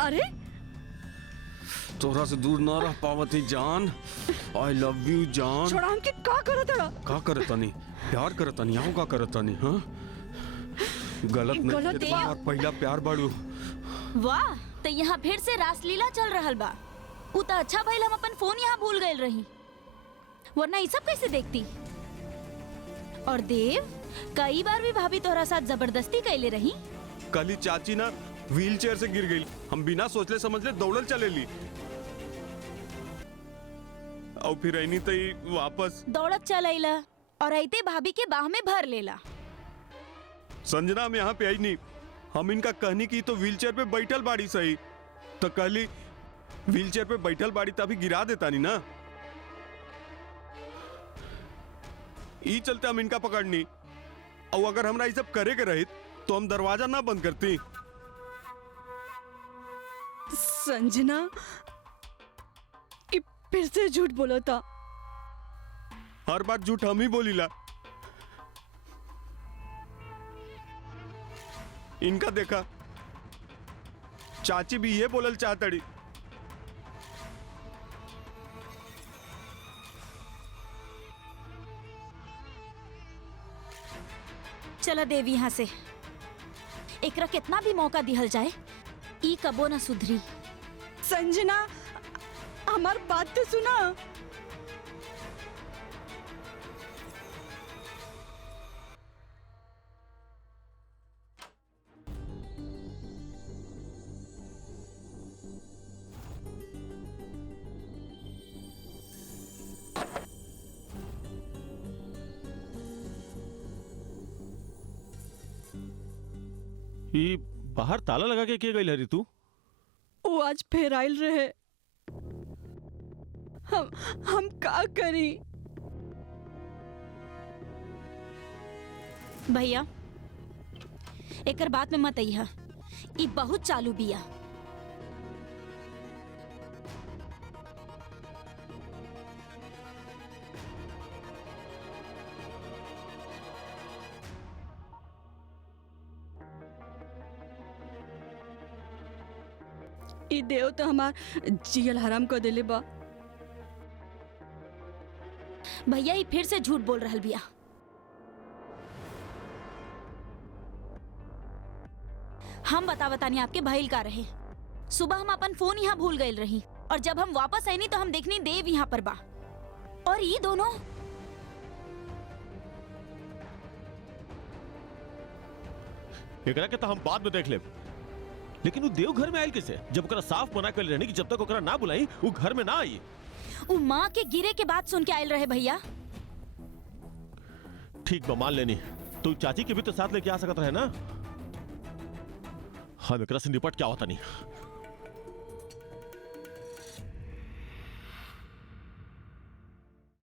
अरे तोरा से दूर ना रह पावती जान। आई लव यू जान। छोड़ा हमके का करतड़ा? का करतानी? प्यार करतानी आओ का करतानी? हाँ गलत नहीं, गलत है। और पहला प्यार बाड़ू। वाह, तो यहाँ फिर से रासलीला चल रहल बा। उ तो अच्छा भइल हम अपन फोन यहाँ भूल गए रही, वरना ये सब कैसे देखती। और देव, कई बार भी भाभी तोहरा साथ जबरदस्ती कैले रही। कल ही चाची ना व्हील चेयर से गिर गई, हम बिना सोचले समझले दौड़ल चले ली और फिर ऐनी तई वापस दौड़त चलैला और ऐते भाभी के बाह में भर लेला। संजना हम यहाँ पे आई नहीं, हम इनका कहनी की तो व्हील चेयर पे बैठल बाड़ी सही, तो कहली व्हील चेयर पे बैठल बाड़ी तभी गिरा देता नहीं ना। ई चलते हम इनका पकड़नी, और अगर हमरा ये सब करे के रहित तो हम दरवाजा ना बंद करती। संजना ये फिर से झूठ बोला था। हर बात झूठ हम ही बोलीला। इनका देखा, चाची भी ये बोलल चाहतड़ी। चला देव यहाँ से, एकरा कितना भी मौका दिहल जाए ई कबो ना सुधरी। संजना हमार बात तो सुना। ये बाहर ताला लगा के गई हरी तू? वो आज फिर आयल रहे। हम का करी? भैया एकर बात में मत अइहा, ई बहुत चालू बिया। ई देव तो हमार जियल हराम कर देले बा। भैया ई फिर से झूठ बोल रहल बिया। हम बतावतानी आपके भइल का रहे। सुबह हम अपन फोन यहाँ भूल गए रही, और जब हम वापस आईनी तो हम देखनी देव यहाँ पर बा, और ये दोनों। एकरा के तो हम बाद में देख ले, लेकिन वो देव घर में आयल कैसे? जब ओकरा साफ मना कर रहने की जब तक ओकरा ना बुलाई वो घर में ना आई। वो माँ के गिरे के बाद सुन के आयल रहे भैया। ठीक बा, मान लेनी तो चाची के भी तो साथ लेके आ सकत रहे ना। हम एकरा से निपट क्या होता नहीं।